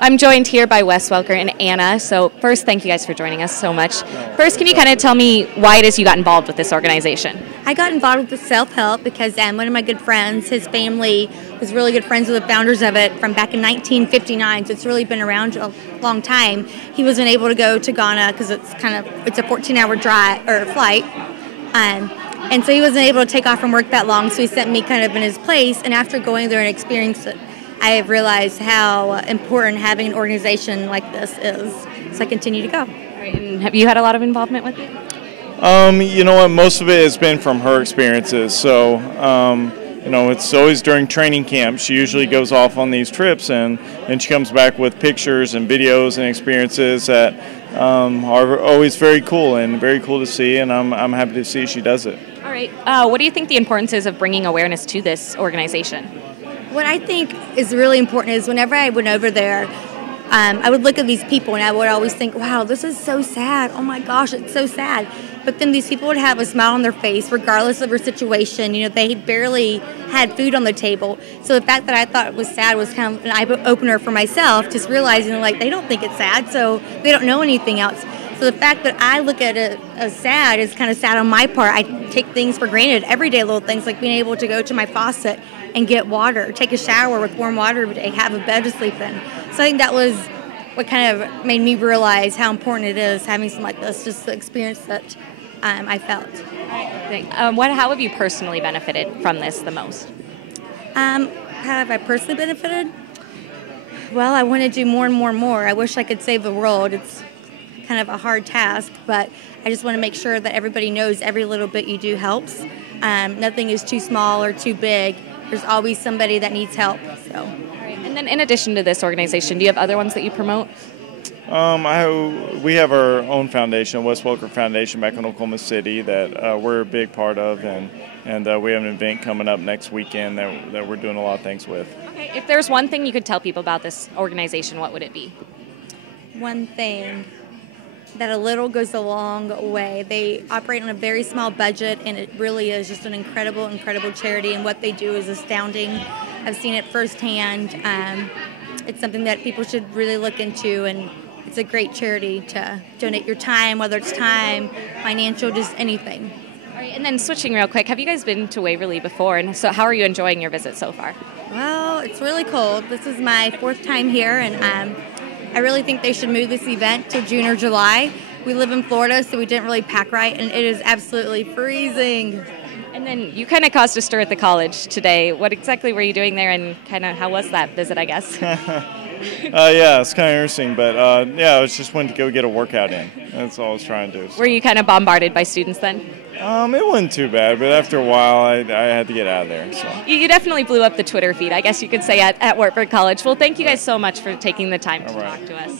I'm joined here by Wes Welker and Anna. So first, thank you guys for joining us so much. First, can you kind of tell me why it is you got involved with this organization? I got involved with self-help because one of my good friends, his family was really good friends with the founders of it from back in 1959, so it's really been around a long time. He wasn't able to go to Ghana because it's a 14-hour flight, and so he wasn't able to take off from work that long, so he sent me kind of in his place, and after going there and experiencing it, I have realized how important having an organization like this is, so I continue to go. All right, and have you had a lot of involvement with it? You know what, most of it has been from her experiences, so it's always during training camp. She usually goes off on these trips and she comes back with pictures and videos and experiences that are always very cool to see, and I'm happy to see she does it. All right, what do you think the importance is of bringing awareness to this organization? What I think is really important is whenever I went over there, I would look at these people and I would always think, wow, this is so sad. Oh my gosh, it's so sad. But then these people would have a smile on their face regardless of their situation. You know, they barely had food on the table. So the fact that I thought it was sad was kind of an eye-opener for myself, just realizing they don't think it's sad, so they don't know anything else. So the fact that I look at it as sad is kind of sad on my part. I take things for granted, everyday little things like being able to go to my faucet and get water, take a shower with warm water every day, have a bed to sleep in. So I think that was what kind of made me realize how important it is having something like this, just the experience that I felt. How have you personally benefited from this the most? How have I personally benefited? Well, I want to do more and more and more. I wish I could save the world. It's kind of a hard task, but I just want to make sure that everybody knows every little bit you do helps. Nothing is too small or too big. There's always somebody that needs help. So. And then in addition to this organization, do you have other ones that you promote? We have our own foundation, Wes Welker Foundation, back in Oklahoma City that we're a big part of, and we have an event coming up next weekend that we're doing a lot of things with. Okay, if there's one thing you could tell people about this organization, what would it be? One thing, that a little goes a long way. They operate on a very small budget, and it really is just an incredible, incredible charity, and what they do is astounding. I've seen it firsthand. It's something that people should really look into, and it's a great charity to donate your time, whether it's time, financial, just anything. All right, and then switching real quick, have you guys been to Waverly before, and so how are you enjoying your visit so far? Well, it's really cold. This is my 4th time here, and I really think they should move this event to June or July. We live in Florida, so we didn't really pack right, and it is absolutely freezing. And then you kind of caused a stir at the college today. What exactly were you doing there, and kind of how was that visit, I guess? Yeah, it's kind of interesting, but I was just wanting to go get a workout in. That's all I was trying to do. So. Were you kind of bombarded by students then? It wasn't too bad, but after a while, I had to get out of there. So. You definitely blew up the Twitter feed, I guess you could say, at Wartburg College. Well, thank you guys so much for taking the time to talk to us.